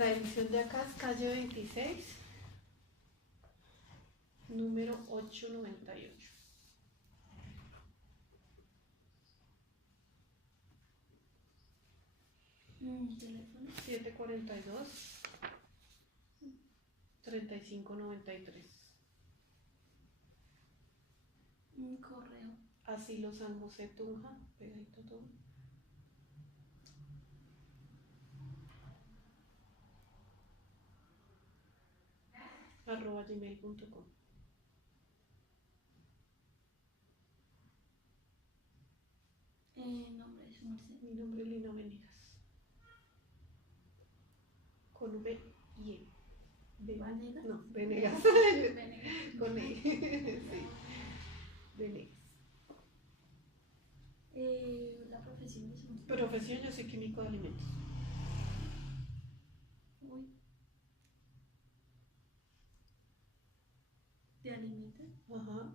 La dirección de acá es calle 26, número 898. Teléfono. 742-3593. Correo. Asilo San José Tunja, pegadito todo. @gmail.com. Nombre de su merced. Mi nombre es Lina Venegas. Con V y E. ¿Vanegas? No, Venegas. Venegas. Con E. Sí. Venegas. La profesión de su merced. Profesión, yo soy químico de alimentos. Uy. ¿De alimentos? Ajá.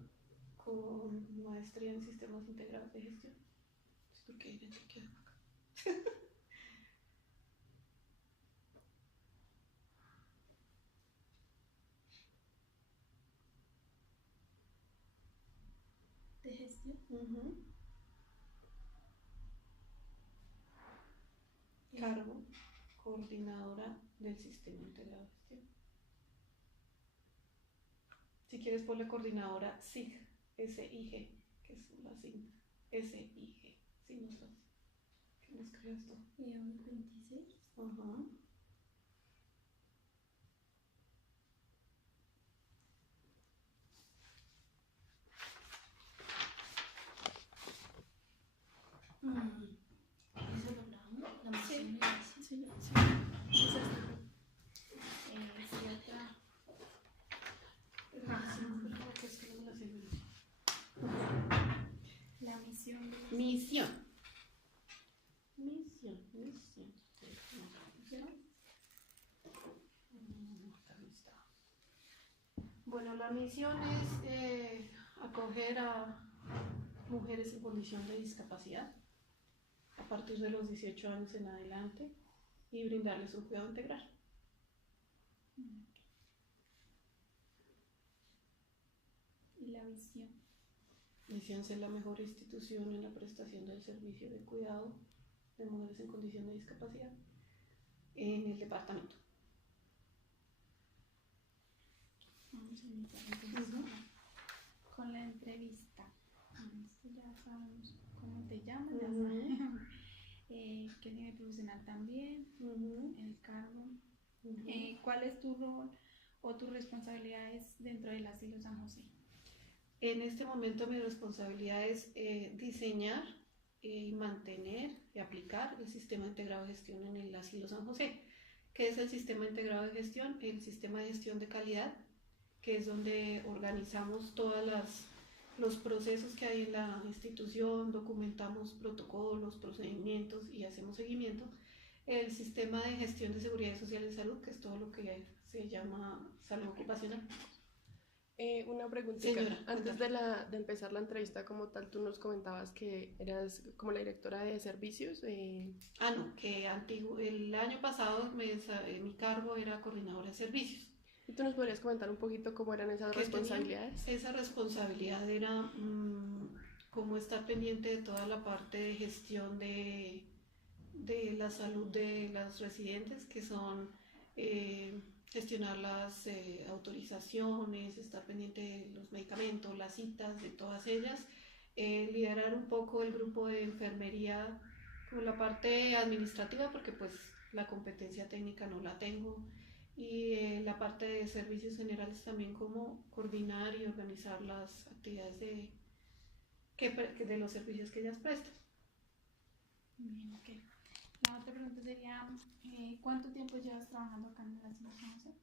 Con maestría en sistemas integrados de gestión. Es porque hay gente que acá. ¿De gestión? Cargo, coordinadora del sistema integrado de gestión. Si quieres ponle coordinadora SIG, S-I-G, que es la sigla, S-I-G, si no sabes, que no escribas tú. Y 26. Ajá. Eso lo hablamos. La misión Sí. es. Sí, sí. La misión de Misión. Bueno, la misión es acoger a mujeres en condición de discapacidad a partir de los 18 años en adelante y brindarles un cuidado integral. y la visión. Misión ser la mejor institución en la prestación del servicio de cuidado de mujeres en condición de discapacidad en el departamento. Vamos a iniciar entonces con la entrevista. Ya sabemos cómo te llamas, ya sabemos qué nivel profesional también, el cargo. ¿Cuál es tu rol o tus responsabilidades dentro del Asilo San José? En este momento mi responsabilidad es diseñar y mantener y aplicar el sistema integrado de gestión en el Asilo San José. ¿Qué es el sistema integrado de gestión? El sistema de gestión de calidad, que es donde organizamos todos los procesos que hay en la institución, documentamos protocolos, procedimientos y hacemos seguimiento. El sistema de gestión de seguridad social y salud, que es todo lo que se llama salud ocupacional. Una preguntita. Señora, antes de empezar la entrevista como tal, tú nos comentabas que eras como la directora de servicios. No, que el año pasado mi cargo era coordinadora de servicios. ¿Y tú nos podrías comentar un poquito cómo eran esas responsabilidades? Esa responsabilidad era como estar pendiente de toda la parte de gestión de la salud de las residentes, que son gestionar las autorizaciones, estar pendiente de los medicamentos, las citas, de todas ellas, liderar un poco el grupo de enfermería con la parte administrativa, porque pues la competencia técnica no la tengo, y la parte de servicios generales también, como coordinar y organizar las actividades de los servicios que ellas prestan. Bien, ok. La otra pregunta sería, ¿cuánto tiempo llevas trabajando acá en el Asilo San José?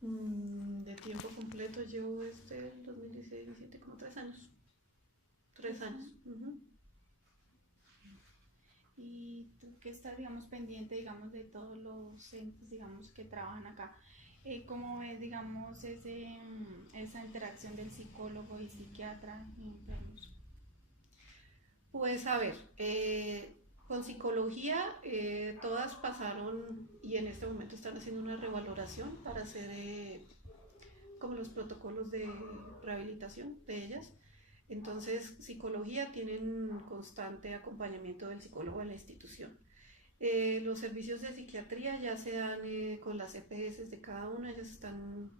De tiempo completo llevo desde el 2016-17, como 3 años. 3 años. Y tú que estás, digamos, pendiente, digamos, de todos los entes, digamos, que trabajan acá, ¿cómo ves, digamos, esa interacción del psicólogo y psiquiatra en enfermos? Pues a ver, Con psicología, todas pasaron y en este momento están haciendo una revaloración para hacer como los protocolos de rehabilitación de ellas. Entonces, psicología tienen constante acompañamiento del psicólogo en la institución. Los servicios de psiquiatría ya se dan con las EPS de cada una, ellas están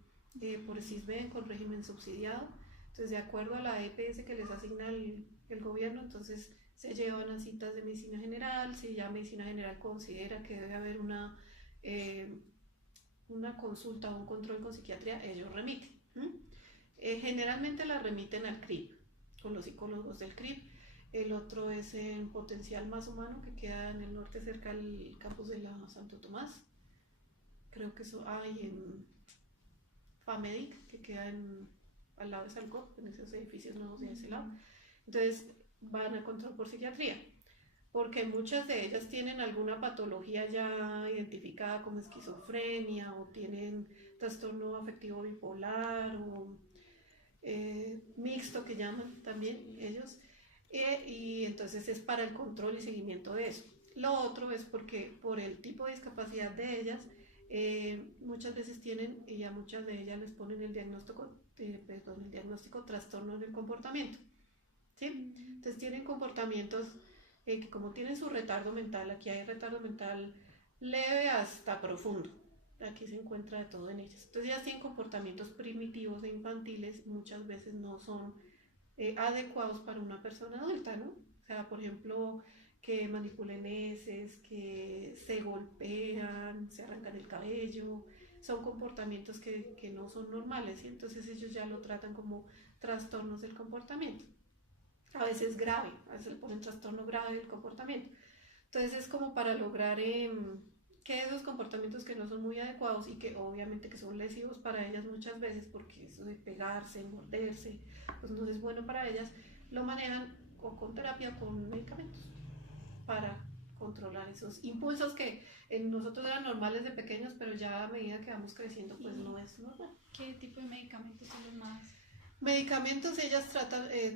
por CISBEN con régimen subsidiado. Entonces, de acuerdo a la EPS que les asigna el gobierno, entonces se llevan a citas de medicina general. Si ya medicina general considera que debe haber una consulta o un control con psiquiatría, ellos remiten. Generalmente la remiten al CRIP, con los psicólogos del CRIP. El otro es en Potencial Más Humano, que queda en el norte cerca del campus de la Santo Tomás. Creo que eso hay en FAMEDIC, que queda al lado de Salcop, en esos edificios nuevos de ese lado. Entonces van a control por psiquiatría, porque muchas de ellas tienen alguna patología ya identificada como esquizofrenia o tienen trastorno afectivo bipolar o mixto que llaman también ellos, y entonces es para el control y seguimiento de eso. Lo otro es porque por el tipo de discapacidad de ellas, muchas veces tienen, y a muchas de ellas les ponen el diagnóstico trastorno del comportamiento, ¿sí? Entonces tienen comportamientos que como tienen su retardo mental, aquí hay retardo mental leve hasta profundo, aquí se encuentra de todo en ellas. Entonces ya tienen comportamientos primitivos e infantiles, muchas veces no son adecuados para una persona adulta, ¿no? O sea, por ejemplo, que manipulen heces, que se golpean, se arrancan el cabello, son comportamientos que no son normales, y entonces ellos ya lo tratan como trastornos del comportamiento. A veces grave, a veces le ponen trastorno grave del comportamiento. Entonces es como para lograr que esos comportamientos que no son muy adecuados y que obviamente que son lesivos para ellas muchas veces, porque eso de pegarse, morderse, pues no es bueno para ellas, lo manejan o con terapia o con medicamentos para controlar esos impulsos que en nosotros eran normales de pequeños, pero ya a medida que vamos creciendo pues no es normal. ¿Qué tipo de medicamentos son los más? Medicamentos, ellas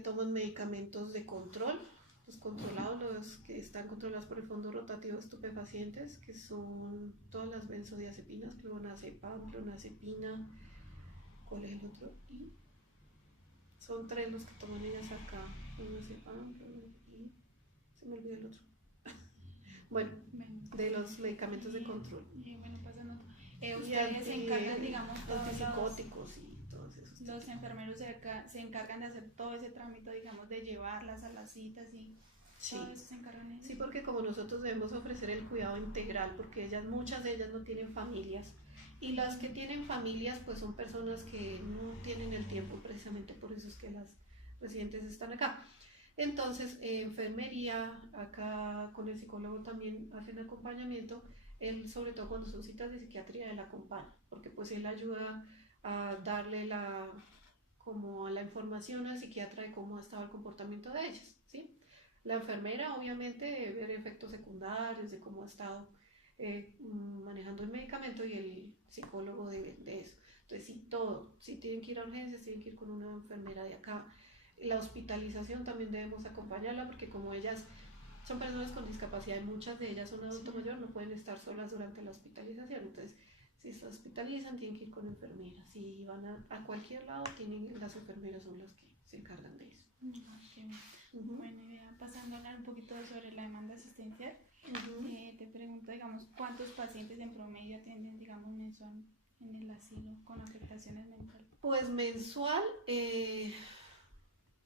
toman medicamentos de control, los controlados, los que están controlados por el Fondo Rotativo de Estupefacientes, que son todas las benzodiazepinas, clonazepam, clonazepina, ¿cuál es el otro? Y son 3 los que toman ellas acá, clonazepam, y se me olvidó el otro. Bueno, de los medicamentos de control. Bueno, pasando. Ustedes se encargan, digamos, antipsicóticos y todos esos. Los enfermeros se encargan de hacer todo ese trámite, digamos, de llevarlas a las citas y sí. Todo eso se encargan ellos. Sí, porque como nosotros debemos ofrecer el cuidado integral, porque muchas de ellas no tienen familias, y las que tienen familias pues son personas que no tienen el tiempo, precisamente por eso es que las residentes están acá. Entonces, enfermería, acá con el psicólogo también hacen acompañamiento, él sobre todo cuando son citas de psiquiatría, él acompaña, porque pues él ayuda a darle la información al psiquiatra de cómo ha estado el comportamiento de ellas, ¿sí? La enfermera obviamente ver efectos secundarios de cómo ha estado manejando el medicamento, y el psicólogo de eso. Entonces si tienen que ir a urgencias, tienen que ir con una enfermera de acá. La hospitalización también debemos acompañarla, porque como ellas son personas con discapacidad y muchas de ellas son adulto mayor, no pueden estar solas durante la hospitalización. Entonces si se hospitalizan tienen que ir con enfermeras, si van a cualquier lado las enfermeras son las que se encargan de eso. Okay. Bueno, ya pasando a hablar un poquito sobre la demanda asistencial, te pregunto, digamos, ¿cuántos pacientes en promedio atienden, digamos, mensual en el asilo con afectaciones mentales? Pues mensual,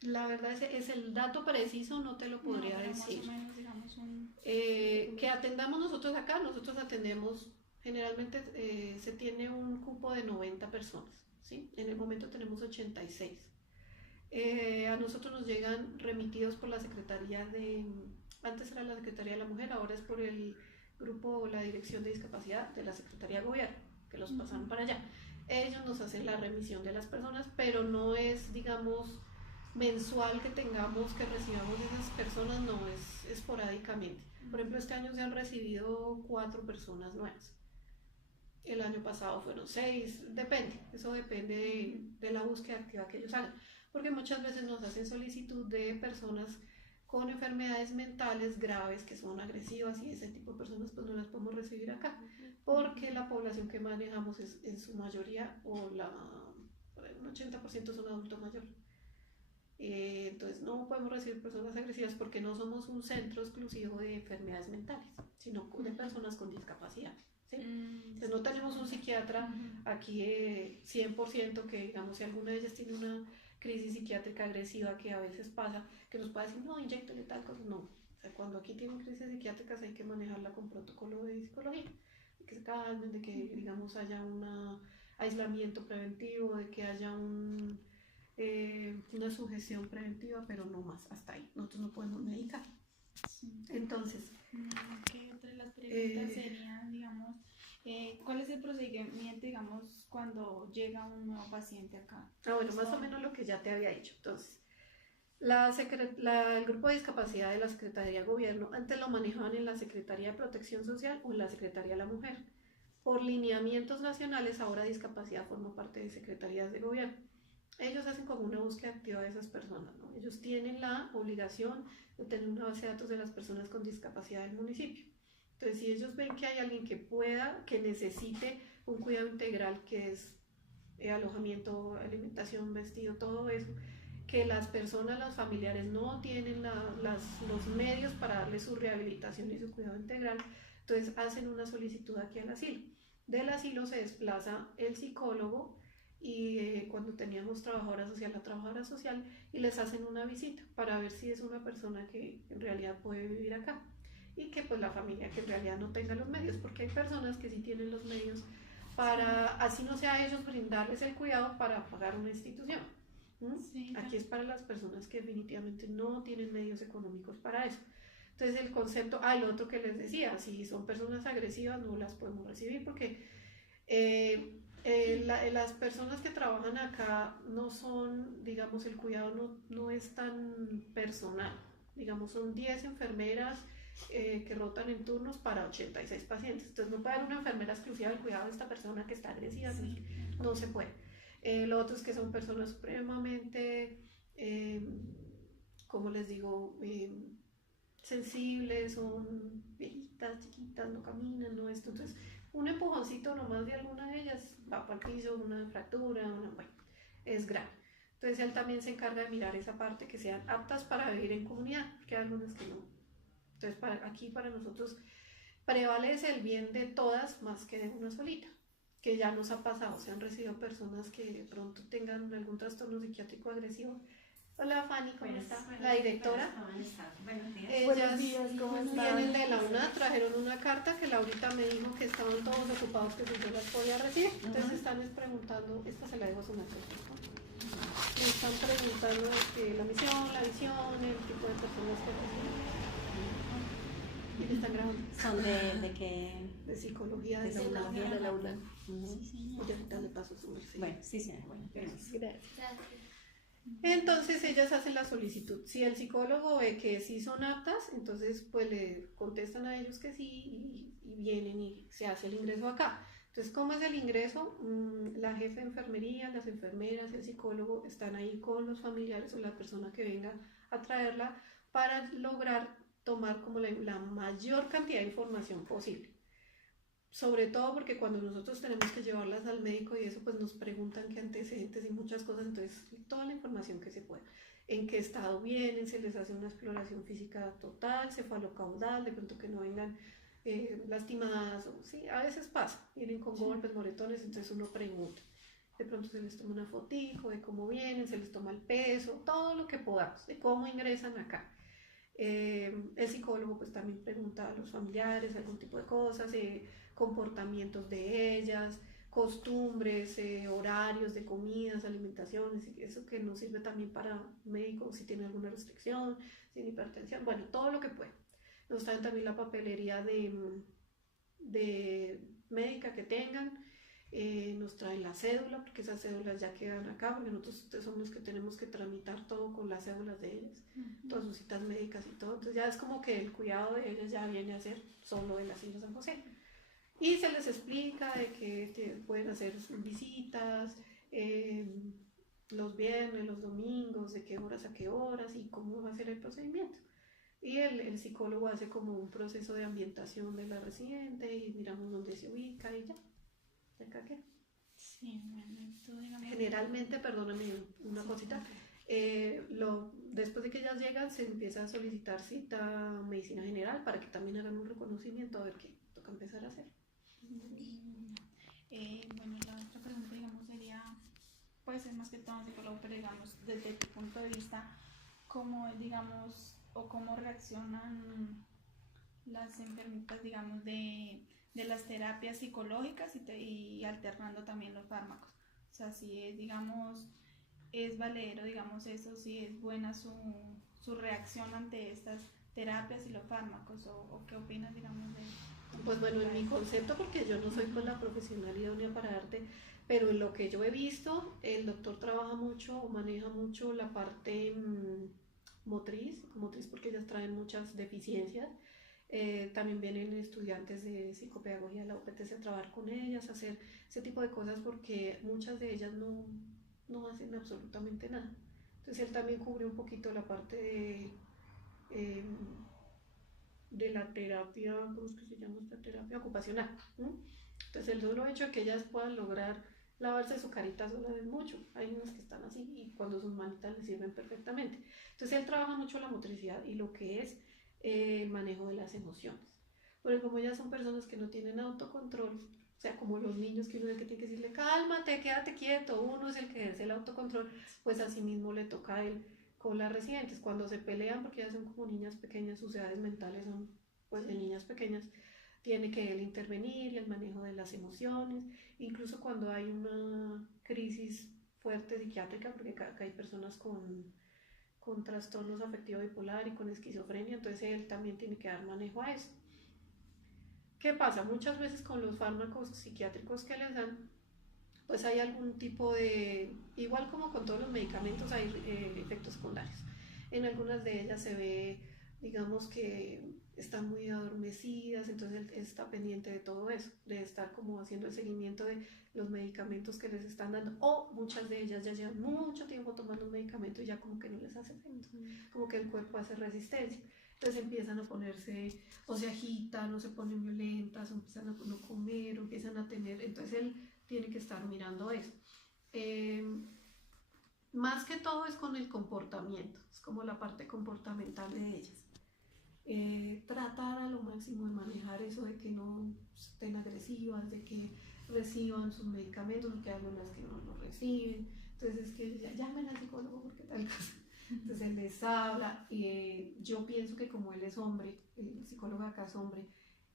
la verdad es el dato preciso, no te lo podría decir. Más o menos, digamos, que atendamos nosotros acá, nosotros atendemos, generalmente se tiene un cupo de 90 personas, ¿sí? En el momento tenemos 86. A nosotros nos llegan remitidos por la Secretaría antes era la Secretaría de la Mujer, ahora es por el grupo, la Dirección de Discapacidad de la Secretaría de Gobierno, que los pasan para allá. Ellos nos hacen la remisión de las personas, pero no es, digamos, mensual que recibamos de esas personas, no, es esporádicamente. Por ejemplo, este año se han recibido 4 personas nuevas. El año pasado fueron 6, depende, eso depende de la búsqueda activa que ellos hagan, porque muchas veces nos hacen solicitud de personas con enfermedades mentales graves que son agresivas, y ese tipo de personas pues no las podemos recibir acá, porque la población que manejamos es en su mayoría, por ahí un 80% son adultos mayores. Entonces no podemos recibir personas agresivas porque no somos un centro exclusivo de enfermedades mentales, sino de personas con discapacidad. ¿Sí? Entonces no tenemos un psiquiatra aquí 100% que, digamos, si alguna de ellas tiene una crisis psiquiátrica agresiva, que a veces pasa, que nos pueda decir, no, inyéctale tal cosa. No, o sea, cuando aquí tienen crisis psiquiátricas hay que manejarla con protocolo de psicología, de que se calmen, de que, digamos, haya un aislamiento preventivo, de que haya una sugestión preventiva, pero no más, hasta ahí. Nosotros no podemos medicar. Sí. Entonces, ¿qué otra de las preguntas serían, digamos, cuál es el procedimiento, digamos, cuando llega un nuevo paciente acá? Bueno, más o menos lo que ya te había dicho. Entonces, el grupo de discapacidad de la Secretaría de Gobierno antes lo manejaban en la Secretaría de Protección Social o en la Secretaría de la Mujer. Por lineamientos nacionales, ahora discapacidad forma parte de secretarías de gobierno. Ellos hacen como una búsqueda activa de esas personas, ¿no? Ellos tienen la obligación de tener una base de datos de las personas con discapacidad del municipio. Entonces, si ellos ven que hay alguien que pueda, que necesite un cuidado integral, que es alojamiento, alimentación, vestido, todo eso, que las personas, los familiares no tienen los medios para darle su rehabilitación y su cuidado integral, entonces hacen una solicitud aquí al asilo. Del asilo se desplaza el psicólogo y cuando teníamos la trabajadora social, y les hacen una visita para ver si es una persona que en realidad puede vivir acá, y que pues la familia que en realidad no tenga los medios, porque hay personas que sí tienen los medios para, así no sea ellos, brindarles el cuidado para pagar una institución. Sí, aquí es para las personas que definitivamente no tienen medios económicos para eso. Entonces el concepto, el otro que les decía, si son personas agresivas no las podemos recibir porque las personas que trabajan acá no son, digamos, el cuidado no es tan personal. Digamos, son 10 enfermeras que rotan en turnos para 86 pacientes. Entonces no puede haber una enfermera exclusiva del cuidado de esta persona que está agresiva, sí. No se puede. Lo otro es que son personas supremamente, como les digo, sensibles, son viejitas, chiquitas, no caminan, no esto. Entonces, un empujoncito nomás de alguna de ellas va para el piso, una fractura, bueno, es grave. Entonces, él también se encarga de mirar esa parte, que sean aptas para vivir en comunidad, porque hay algunas que no. Entonces, aquí para nosotros prevalece el bien de todas más que de una solita, que ya nos ha pasado, se han recibido personas que de pronto tengan algún trastorno psiquiátrico agresivo. Hola Fanny, ¿cómo está? La directora. Buenos días, ¿cómo están? Vienen de la UNA, trajeron una carta que Laurita me dijo que estaban todos ocupados, que si yo las podía recibir. Entonces están preguntando, esta se la dejo a su merced. Me están preguntando la misión, la visión, el tipo de personas que reciben. ¿Y que están grabando? ¿Son de qué? De psicología, de psicología de la UNA. Sí, señor. Y ahorita le paso su merced. Bueno, sí, señora. Bueno, gracias. Entonces ellas hacen la solicitud. Si el psicólogo ve que sí son aptas, entonces pues le contestan a ellos que sí y vienen y se hace el ingreso acá. Entonces, ¿cómo es el ingreso? La jefe de enfermería, las enfermeras y el psicólogo están ahí con los familiares o la persona que venga a traerla para lograr tomar como la mayor cantidad de información posible. Sobre todo porque cuando nosotros tenemos que llevarlas al médico y eso, pues nos preguntan qué antecedentes y muchas cosas, entonces toda la información que se pueda, en qué estado vienen, se les hace una exploración física total, cefalocaudal, de pronto que no vengan lastimadas, sí, a veces pasa, vienen con golpes, moretones, entonces uno pregunta, de pronto se les toma una fotico de cómo vienen, se les toma el peso, todo lo que podamos, de cómo ingresan acá. El psicólogo pues también pregunta a los familiares algún tipo de cosas, comportamientos de ellas, costumbres, horarios de comidas, alimentaciones, eso que nos sirve también para médicos si tiene alguna restricción, sin hipertensión, bueno, todo lo que puede. Nos traen también la papelería de médica que tengan, nos traen la cédula, porque esas cédulas ya quedan acá, porque nosotros somos los que tenemos que tramitar todo con las cédulas de ellas, todas sus citas médicas y todo, entonces ya es como que el cuidado de ellas ya viene a ser solo el asilo San José. Y se les explica de que pueden hacer visitas los viernes, los domingos, de qué horas a qué horas y cómo va a ser el procedimiento. Y el psicólogo hace como un proceso de ambientación de la residente y miramos dónde se ubica y ya, de acá queda. Sí, bueno, y tú, digamos, Generalmente, perdóname una sí, cosita, ok. después de que ellas llegan se empieza a solicitar cita a medicina general para que también hagan un reconocimiento a ver qué toca empezar a hacer. Mm, bueno, la otra pregunta, digamos, sería, pues es más que todo un psicólogo, pero digamos, desde tu punto de vista, ¿cómo, digamos, o cómo reaccionan las enfermitas, digamos, de las terapias psicológicas y alternando también los fármacos? O sea, si es, digamos, es valedero, digamos, eso, si es buena su reacción ante estas terapias y los fármacos, o qué opinas, digamos, de... Pues bueno, en mi concepto, porque yo no soy pues la profesional idónea para darte, pero en lo que yo he visto, el doctor trabaja mucho o maneja mucho la parte motriz porque ellas traen muchas deficiencias. También vienen estudiantes de psicopedagogía a la UPTC a trabajar con ellas, a hacer ese tipo de cosas porque muchas de ellas no hacen absolutamente nada. Entonces él también cubre un poquito la parte eh, de la terapia, ¿cómo es que se llama esta terapia? Ocupacional. ¿No? Entonces el solo hecho de que ellas puedan lograr lavarse su carita sola es mucho. Hay unas que están así y cuando sus manitas les sirven perfectamente. Entonces él trabaja mucho la motricidad y lo que es el manejo de las emociones. Porque como ellas son personas que no tienen autocontrol, o sea, como los niños que uno es el que tiene que decirle, cálmate, quédate quieto, uno es el que ejerce el autocontrol, pues así mismo le toca a él con las residentes. Cuando se pelean, porque ellas son como niñas pequeñas, sus edades mentales son pues de niñas pequeñas, tiene que él intervenir y el manejo de las emociones, incluso cuando hay una crisis fuerte psiquiátrica, porque acá hay personas con trastornos afectivo bipolar y con esquizofrenia, entonces él también tiene que dar manejo a eso. ¿Qué pasa? Muchas veces con los fármacos psiquiátricos que les dan, pues hay algún tipo de, igual como con todos los medicamentos, hay efectos secundarios. En algunas de ellas se ve, digamos que están muy adormecidas, entonces él está pendiente de todo eso, de estar como haciendo el seguimiento de los medicamentos que les están dando, o muchas de ellas ya llevan mucho tiempo tomando un medicamento y ya como que no les hace efecto, como que el cuerpo hace resistencia. Entonces empiezan a ponerse, o se agitan, o se ponen violentas, o empiezan a no comer, o empiezan a tener, entonces él tiene que estar mirando eso. Más que todo es con el comportamiento, es como la parte comportamental de ellas. Tratar a lo máximo de manejar eso de que no estén agresivas, de que reciban sus medicamentos, porque hay algunas que no lo reciben. Entonces es que ya llamen al psicólogo porque tal cosa. Entonces él les habla. Yo pienso que como él es hombre, el psicólogo acá es hombre,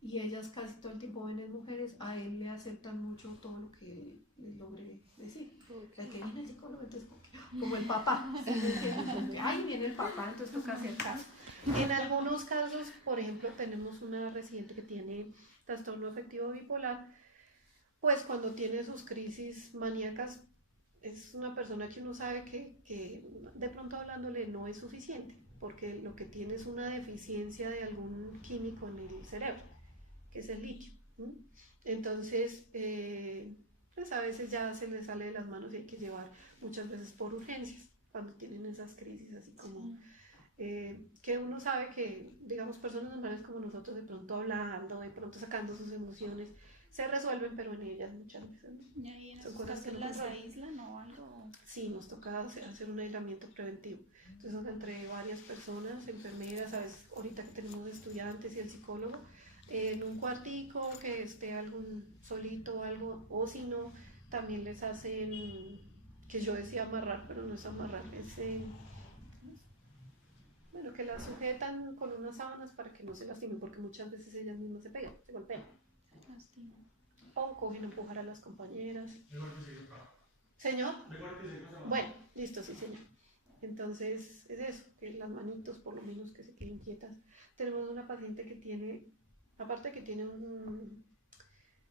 y ellas casi todo el tiempo ven en mujeres, a él le aceptan mucho todo lo que les logre decir. Okay. Que viene el psicólogo, entonces como el papá, ay, viene el papá, entonces toca hacer caso. En algunos casos, por ejemplo, tenemos una residente que tiene trastorno afectivo bipolar, pues cuando tiene sus crisis maníacas, es una persona que uno sabe que de pronto hablándole no es suficiente, porque lo que tiene es una deficiencia de algún químico en el cerebro, que es el litio. Entonces, pues a veces ya se les sale de las manos y hay que llevar muchas veces por urgencias, cuando tienen esas crisis así como... que uno sabe que, digamos, personas normales como nosotros, de pronto hablando, de pronto sacando sus emociones, se resuelven, pero en ellas muchas veces no. ¿Y ahí en son esos cosas que casos no las controlan. aíslan o algo? Sí, nos toca hacer un aislamiento preventivo. Entonces, son entre varias personas, enfermeras, a veces ahorita que tenemos estudiantes y el psicólogo, en un cuartico que esté algún solito o algo, o si no, también les hacen, que yo decía amarrar, pero no es amarrar, es bueno, que las sujetan con unas sábanas para que no se lastimen, porque muchas veces ellas mismas se pegan, se golpean. O cogen a empujar a las compañeras. ¿Señor? Bueno, listo, sí, señor. Entonces, es eso, que las manitos por lo menos que se queden quietas. Tenemos una paciente que tiene, aparte que tiene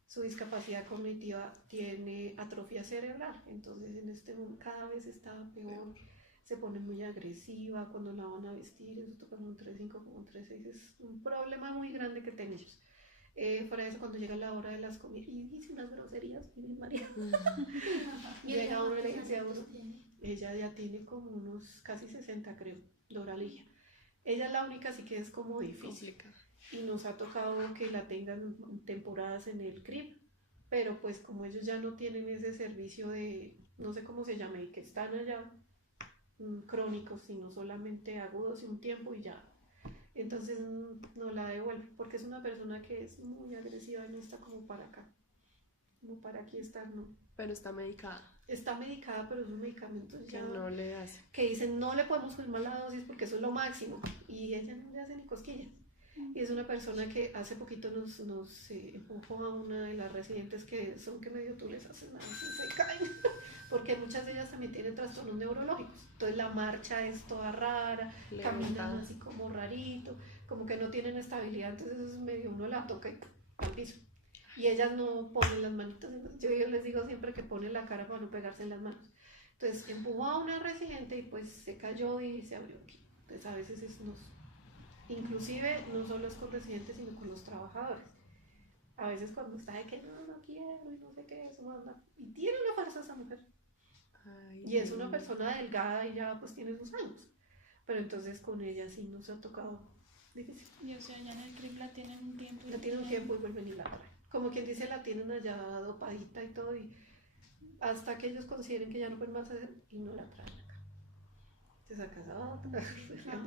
su discapacidad cognitiva, tiene atrofia cerebral. Entonces, en este momento cada vez está peor. Se pone muy agresiva cuando la van a vestir, eso toca un 3.5 como un 3.6, es un problema muy grande que tienen ellos. Fuera de eso, cuando llega la hora de las comidas, y dice unas groserías, mi María. Llega uno y le dice a uno, ella ya tiene como unos casi 60 creo, Dora Ligia. Ella es la única, así que es como difícil. Complicado. Y nos ha tocado que la tengan temporadas en el CRIP, pero pues como ellos ya no tienen ese servicio de, no sé cómo se llama, y que están allá crónicos, sino solamente agudos y un tiempo y ya. Entonces no la devuelve, porque es una persona que es muy agresiva y no está como para acá, como para aquí estar, no. Pero está medicada, Está medicada, pero esos medicamentos que ya, no le hace. que dicen no le podemos subir más la dosis porque eso es lo máximo, y ella no le hace ni cosquillas. Y es una persona que hace poquito nos empujó a una de las residentes que son que medio tú les haces nada, así se caen, porque muchas de ellas también tienen trastornos neurológicos. Entonces la marcha es toda rara, caminan Levantada. así como rarito, como que no tienen estabilidad, entonces eso es medio uno la toca y ¡pum! Al piso. Y ellas no ponen las manitas, yo les digo siempre que ponen la cara para no pegarse en las manos. Entonces empujó a una residente y pues se cayó y se abrió aquí. Entonces a veces inclusive no solo es con residentes sino con los trabajadores. A veces cuando está de que no quiero y no sé qué, eso manda. Y tiene una fuerza esa mujer. Ay, Y es una persona delgada y ya pues tiene sus años. Pero entonces con ella sí nos ha tocado difícil. Y o sea, ya en el CRIP la tienen un tiempo. Ya tiene un tiempo y vuelven y la traen. Como quien dice, la tienen allá dopadita y todo, y hasta que ellos consideren que ya no pueden más hacer y no la traen acá. Se saca otra,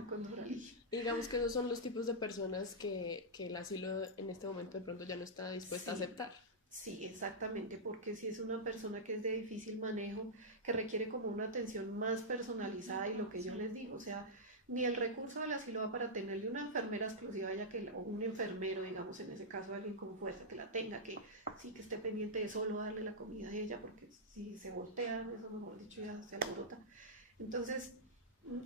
con Doralí. Digamos que esos son los tipos de personas que el asilo en este momento de pronto ya no está dispuesta a Sí. aceptar. Sí, exactamente, porque si es una persona que es de difícil manejo, que requiere como una atención más personalizada y lo que yo les digo, o sea, ni el recurso del asilo va para tenerle una enfermera exclusiva ya que o un enfermero, digamos, en ese caso alguien con fuerza que la tenga, que sí que esté pendiente de solo darle la comida a ella, porque si se voltea, eso mejor dicho ya se alborota. Entonces,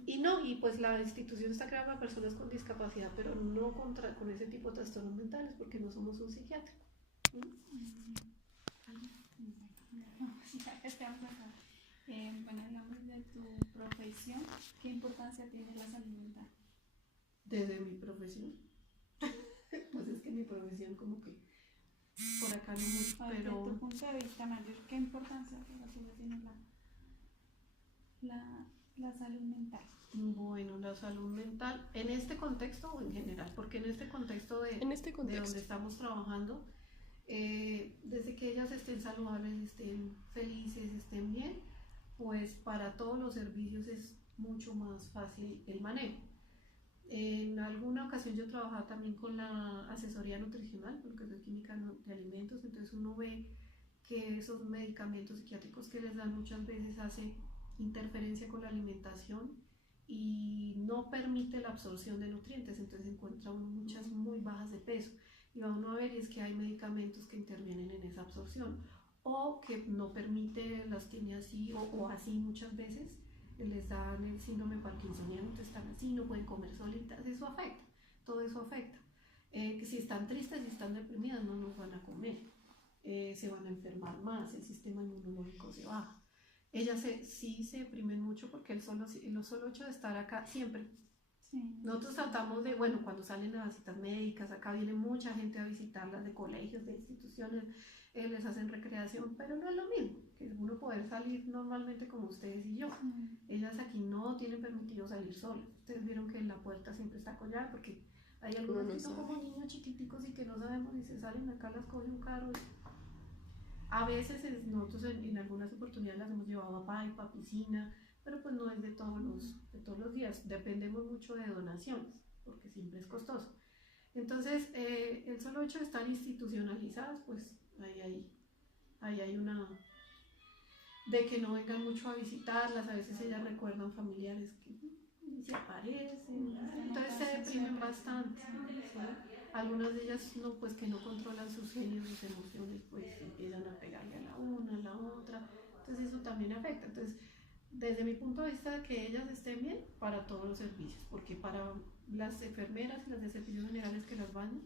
y pues la institución está creada para personas con discapacidad, pero no con ese tipo de trastornos mentales, porque no somos un psiquiatra. Bueno, digamos de tu profesión, ¿qué importancia tiene la salud mental? Desde mi profesión, pues es que mi profesión como que por acá no mucho, Desde pero tu punto de vista mayor, ¿qué importancia tiene la salud mental? bueno, la salud mental, en este contexto o en general, porque en este contexto En este de donde contexto, estamos trabajando, desde que ellas estén saludables, estén felices, estén bien, pues para todos los servicios es mucho más fácil el manejo. En alguna ocasión yo trabajaba también con la asesoría nutricional, porque soy química de alimentos, entonces uno ve que esos medicamentos psiquiátricos que les dan muchas veces hace interferencia con la alimentación y no permite la absorción de nutrientes, entonces encuentra uno muchas muy bajas de peso y va uno a ver y es que hay medicamentos que intervienen en esa absorción o que no permite, las tiene así o así muchas veces les dan el síndrome parkinsoniano, entonces están así, no pueden comer solitas, eso afecta, todo eso afecta. Que si están tristes, si están deprimidas, no nos van a comer, se van a enfermar más, el sistema inmunológico se baja. Ellas sí se deprimen mucho porque el solo hecho de estar acá siempre. Sí. Nosotros tratamos de, bueno, cuando salen a visitas médicas, acá viene mucha gente a visitarlas de colegios, de instituciones, les hacen recreación, pero no es lo mismo que uno poder salir normalmente como ustedes y yo. Ellas aquí no tienen permitido salir solas. Ustedes vieron que la puerta siempre está collada porque hay algunos que son como niños chiquiticos y que no sabemos y se salen acá, las coge un carro. A veces nosotros en algunas oportunidades las hemos llevado a Paipa, a piscina, pero pues no es de todos los días. Dependemos mucho de donaciones porque siempre es costoso. Entonces, el solo hecho de estar institucionalizadas, pues ahí hay una de que no vengan mucho a visitarlas, a veces ellas recuerdan familiares que se aparecen, entonces se deprimen bastante, ¿sí? Algunas de ellas no, pues que no controlan sus genios, sus emociones, pues empiezan a pegarle a la una, a la otra, entonces eso también afecta. Entonces, desde mi punto de vista, que ellas estén bien para todos los servicios, porque para las enfermeras y las de servicios generales que las bañan,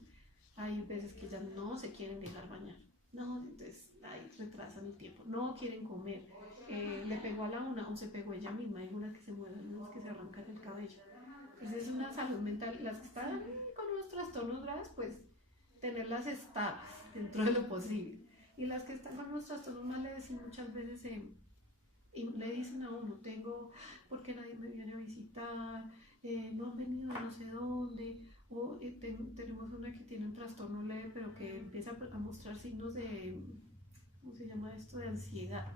hay veces que ellas no se quieren dejar bañar, no, entonces ahí retrasan el tiempo, no quieren comer, le pegó a la una o se pegó ella misma, hay unas que se mueven, unas que se arrancan el cabello. Entonces es una salud mental, las que están con unos trastornos graves, pues tenerlas estables dentro de lo posible, y las que están con unos trastornos más leves y muchas veces y le dicen a uno, tengo, porque nadie me viene a visitar, no han venido de no sé dónde, o tenemos una que tiene un trastorno leve, pero que empieza a mostrar signos de, ¿cómo se llama esto? De ansiedad.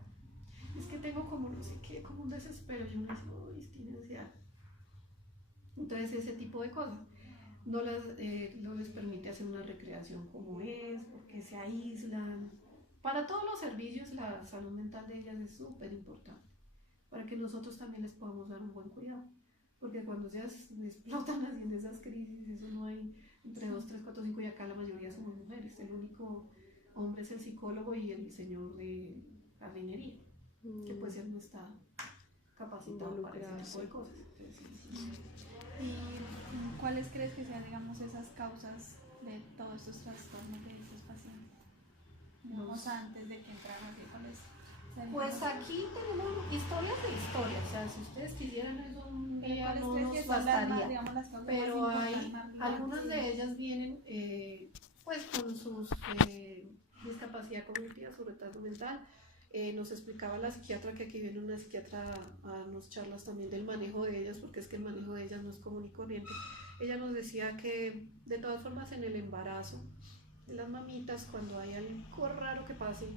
Es que tengo como no sé qué, como un desespero, y uno dice, uy, tiene ansiedad. Entonces ese tipo de cosas no les permite hacer una recreación como es, porque se aíslan. Para todos los servicios la salud mental de ellas es súper importante, para que nosotros también les podamos dar un buen cuidado. Porque cuando ellas explotan así en esas crisis, eso no hay entre 2, 3, 4, 5 y acá la mayoría somos mujeres. El único hombre es el psicólogo y el señor de jardinería, que pues él no está capacitado para ese tipo de cosas. Entonces, ¿Y cuáles crees que sean, digamos, esas causas de todos estos trastornos de estos pacientes? Digamos, antes de que entraran aquí, ¿cuáles serían? pues aquí tenemos historias de historias, o sea, si ustedes quisieran eso un día no ¿Cuáles crees nos que son las bastaría, más, digamos, las causas pero más hay importantes, más algunas grandes? de ellas vienen pues con sus discapacidad cognitiva, su retraso mental. Nos explicaba la psiquiatra que aquí viene una psiquiatra a darnos charlas también del manejo de ellas, porque es que el manejo de ellas no es común y corriente. Ella nos decía que de todas formas en el embarazo de las mamitas, cuando hay algo raro que pase,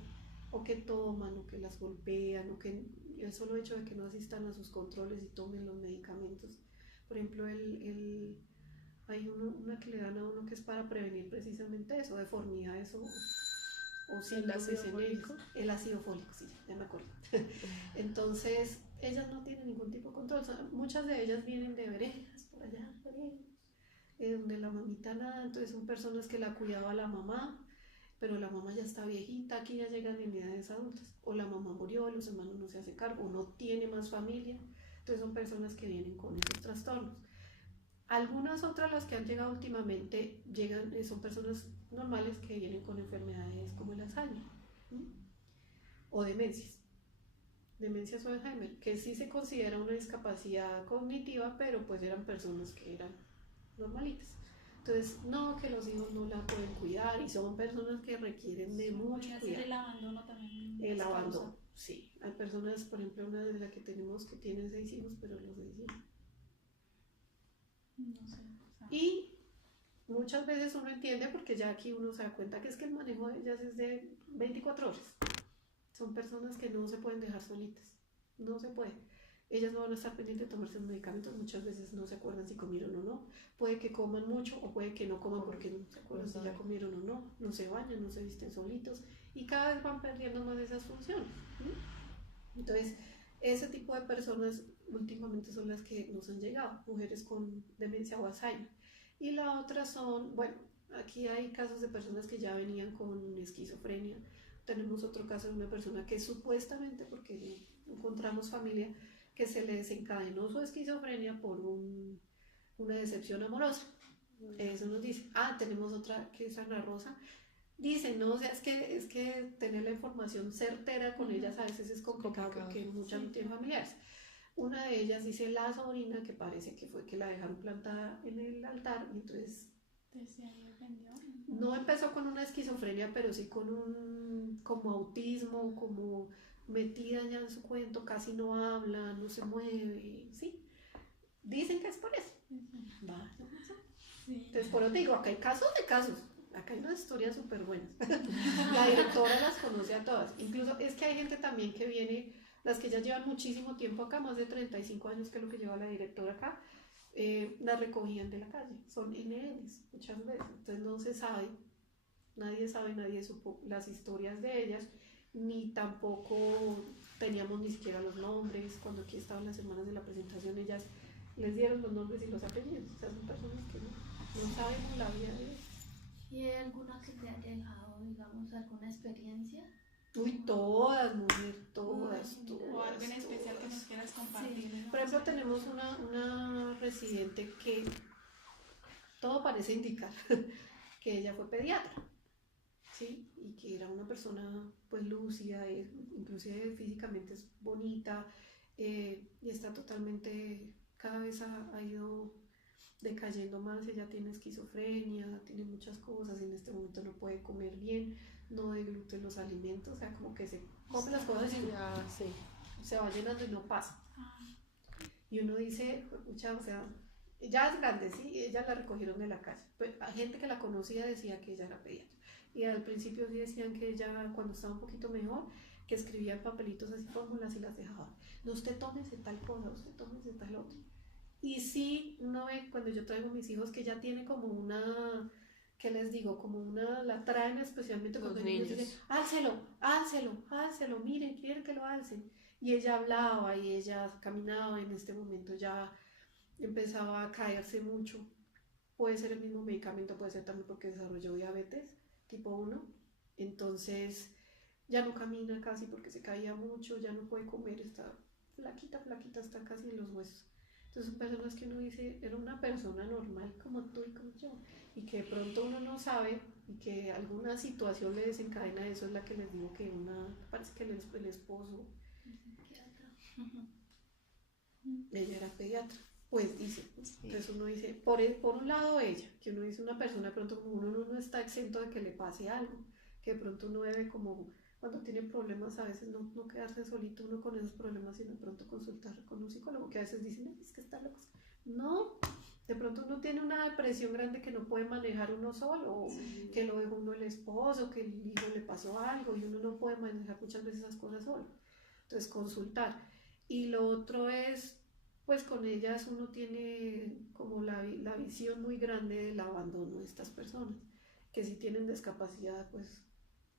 o que toman, o que las golpean, o que el solo hecho de que no asistan a sus controles y tomen los medicamentos, por ejemplo hay una que le dan a uno que es para prevenir precisamente eso, deformidades o síndromes en ellos. El ácido fólico, sí, ya me acuerdo. Entonces, ellas no tienen ningún tipo de control. O sea, muchas de ellas vienen de veredas, por allá, donde la mamita nada. Entonces, son personas que la cuidaba la mamá, pero la mamá ya está viejita, aquí ya llegan en edades adultas. O la mamá murió, los hermanos no se hacen cargo, o no tiene más familia. Entonces, son personas que vienen con esos trastornos. Algunas otras, las que han llegado últimamente, son personas normales que vienen con enfermedades como el Alzheimer, ¿sí? O demencias o Alzheimer, que sí se considera una discapacidad cognitiva, pero pues eran personas que eran normalitas. Entonces, no, que los hijos no la pueden cuidar y son personas que requieren de mucho cuidado. El abandono también. El abandono, sí. Hay personas, por ejemplo, una de las que tenemos que tiene 6 hijos, pero los 6 hijos. No sé. Y muchas veces uno entiende, porque ya aquí uno se da cuenta que es que el manejo de ellas es de 24 horas. Son personas que no se pueden dejar solitas, no se puede. Ellas no van a estar pendientes de tomarse los medicamentos, muchas veces no se acuerdan si comieron o no. Puede que coman mucho o puede que no coman porque no se acuerdan si ya comieron o no. No se bañan, no se visten solitos y cada vez van perdiendo más de esas funciones. Entonces, ese tipo de personas últimamente son las que nos han llegado, mujeres con demencia o Alzheimer. Y la otra son, bueno, aquí hay casos de personas que ya venían con esquizofrenia. Tenemos otro caso de una persona que supuestamente, porque encontramos familia, que se le desencadenó su esquizofrenia por una decepción amorosa. Eso nos dice. Tenemos otra que es Ana Rosa. Dice, no, o sea, es que tener la información certera con ellas a veces es complicado porque muchas no tienen familiares. Una de ellas dice la sobrina que parece que fue que la dejaron plantada en el altar, y entonces no empezó con una esquizofrenia, pero sí con como autismo, como metida ya en su cuento, casi no habla, no se mueve, ¿sí? Dicen que es por eso. Entonces, por eso te digo, acá hay casos de casos. Acá hay unas historias súper buenas. La directora las conoce a todas. Incluso es que hay gente también que viene, las que ya llevan muchísimo tiempo acá, más de 35 años, que es lo que lleva la directora acá, las recogían de la calle. Son NNs muchas veces. Entonces no se sabe, nadie supo las historias de ellas, ni tampoco teníamos ni siquiera los nombres. Cuando aquí estaban las hermanas de la presentación, ellas les dieron los nombres y los apellidos. O sea, son personas que no sabemos la vida de ellas. ¿Y hay alguna que te haya dejado, digamos, alguna experiencia? Uy, todas, mujer, todas. O algo en especial que nos quieras compartir. Sí. Por ejemplo, tenemos una residente que todo parece indicar que ella fue pediatra, ¿sí? Y que era una persona pues lúcida, inclusive físicamente es bonita, y está totalmente, cada vez ha ido decayendo más. Ella tiene esquizofrenia, tiene muchas cosas, en este momento no puede comer bien, no degluten los alimentos, o sea, como que se come las cosas y se va llenando y no pasa. Y uno dice, pucha, o sea, ya es grande, sí, ella la recogieron de la calle. Pues, a gente que la conocía decía que ella era pediatra. Y al principio sí decían que ella, cuando estaba un poquito mejor, que escribía en papelitos así fórmulas y las dejaba. No, usted tómese tal cosa, usted tómese tal otra. Y sí, uno ve cuando yo traigo a mis hijos que ya tiene como una, ¿qué les digo? Como una, la traen especialmente Los cuando ellos niños. dicen, álcelo, miren, quieren que lo alcen. Y ella hablaba y ella caminaba, en este momento ya empezaba a caerse mucho. Puede ser el mismo medicamento, puede ser también porque desarrolló diabetes tipo 1. Entonces ya no camina casi porque se caía mucho, ya no puede comer, está flaquita, está casi en los huesos. Entonces son personas que uno dice, era una persona normal como tú y como yo, y que de pronto uno no sabe y que alguna situación le desencadena eso. Es la que les digo que parece que el esposo, ella era pediatra, pues dice. Entonces uno dice, por un lado ella, que uno dice una persona de pronto como uno no está exento de que le pase algo, que de pronto uno debe como cuando tiene problemas a veces no quedarse solito uno con esos problemas, sino de pronto consultar con un psicólogo, que a veces dicen, es que está loco. No, de pronto uno tiene una depresión grande que no puede manejar uno solo, o que lo dejó uno el esposo, que el hijo le pasó algo y uno no puede manejar muchas veces esas cosas solo. Entonces consultar. Y lo otro es, pues con ellas uno tiene como la visión muy grande del abandono de estas personas, que si tienen discapacidad pues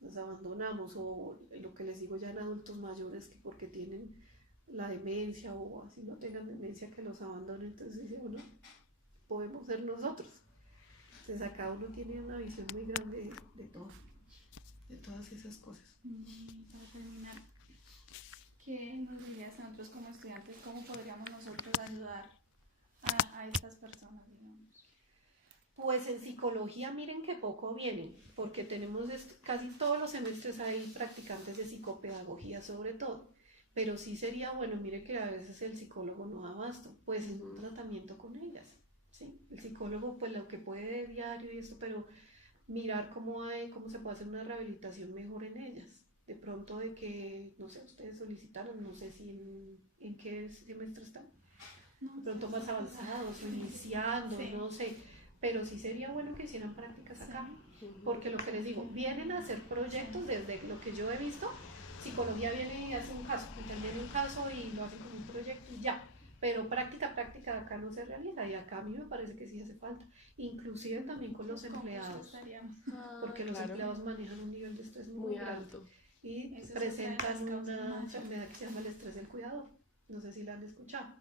los abandonamos, o lo que les digo ya en adultos mayores, que porque tienen la demencia o así no tengan demencia que los abandonen. Entonces dice uno, podemos ser nosotros. Entonces acá uno tiene una visión muy grande de todo, de todas esas cosas. Para terminar, ¿qué nos dirías a nosotros como estudiantes? ¿Cómo podríamos nosotros ayudar a estas personas, digamos? Pues en psicología miren que poco vienen, porque tenemos casi todos los semestres hay practicantes de psicopedagogía sobre todo, pero sí sería bueno, mire que a veces el psicólogo no da abasto, pues en un tratamiento con ellas, ¿sí? El psicólogo pues lo que puede diario y esto, pero mirar cómo se puede hacer una rehabilitación mejor en ellas. De pronto de que, no sé, ustedes solicitaron, no sé si en qué semestre están, de pronto más avanzados, iniciando, Sí. no sé, pero sí sería bueno que hicieran prácticas acá, porque lo que les digo, vienen a hacer proyectos. Desde lo que yo he visto, psicología viene y hace un caso, entienden un caso y lo hace como un proyecto y ya, pero práctica acá no se realiza, y acá a mí me parece que sí hace falta, inclusive también con los empleados, porque los empleados manejan un nivel de estrés muy alto y Eso es presentan otra de las una causas. enfermedad que se llama el estrés del cuidador, no sé si la han escuchado,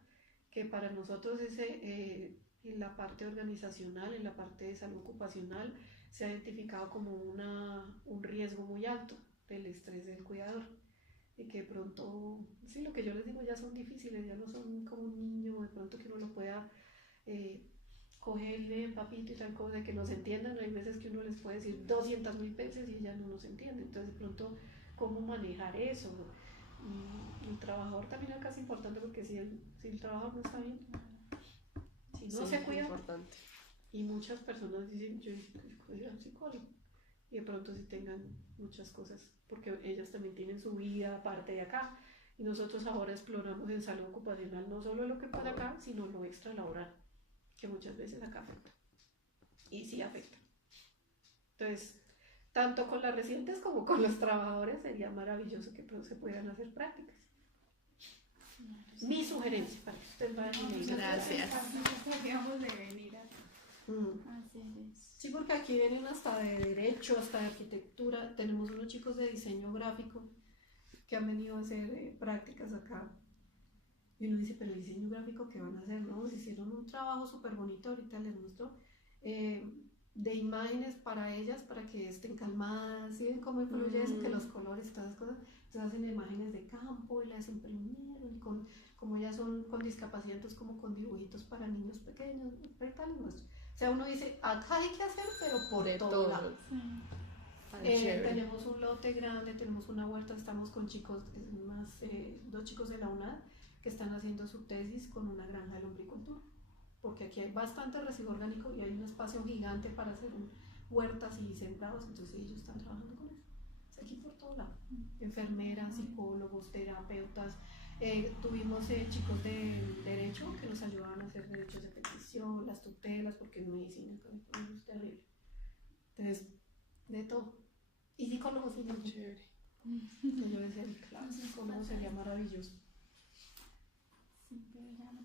que para nosotros en la parte organizacional, en la parte de salud ocupacional, se ha identificado como un riesgo muy alto del estrés del cuidador, y que de pronto, sí, lo que yo les digo ya son difíciles, ya no son como un niño, de pronto que uno lo pueda cogerle papito y tal cosa, que nos entiendan. Hay veces que uno les puede decir 200.000 veces y ella no nos entiende, entonces de pronto cómo manejar eso. Y el trabajador también acá es importante, porque si el trabajador no está bien, si no se cuida, importante. y muchas personas dicen, yo voy al psicólogo, y de pronto sí tengan muchas cosas, porque ellas también tienen su vida aparte de acá, y nosotros ahora exploramos en salud ocupacional no solo lo que pasa acá, sino lo extralaboral, que muchas veces acá afecta, y sí afecta. Entonces, tanto con las residentes como con los trabajadores sería maravilloso que se pudieran hacer prácticas. Mi sugerencia para que ustedes vayan y me digan. Gracias. Podríamos de venir a Así es. Sí, porque aquí vienen hasta de derecho, hasta de arquitectura. Tenemos unos chicos de diseño gráfico que han venido a hacer prácticas acá. Y uno dice, pero el diseño gráfico, ¿qué van a hacer? No, se hicieron un trabajo súper bonito, ahorita les muestro, de imágenes para ellas, para que estén calmadas. ¿Sí ven cómo influye eso? Que los colores y todas esas cosas. Entonces hacen imágenes de campo y las imprimieron, y como ellas son con discapacidad, entonces como con dibujitos para niños pequeños. Ahorita les muestro. O sea, uno dice, acá hay que hacer, pero por De todo lado. Chévere. Tenemos un lote grande, tenemos una huerta, estamos con chicos, dos chicos de la UNAD que están haciendo su tesis con una granja de lombricultura, porque aquí hay bastante residuo orgánico y hay un espacio gigante para hacer huertas y sembrados, entonces ellos están trabajando con eso. Es aquí por todo lado, enfermeras, psicólogos, terapeutas, Tuvimos chicos de derecho que nos ayudaban a hacer derechos de petición, las tutelas, porque en medicina también es terrible. Entonces, de todo. Y psicólogos también. Chévere. Yo decía, claro, psicólogo sería maravilloso. Sí, pero ya no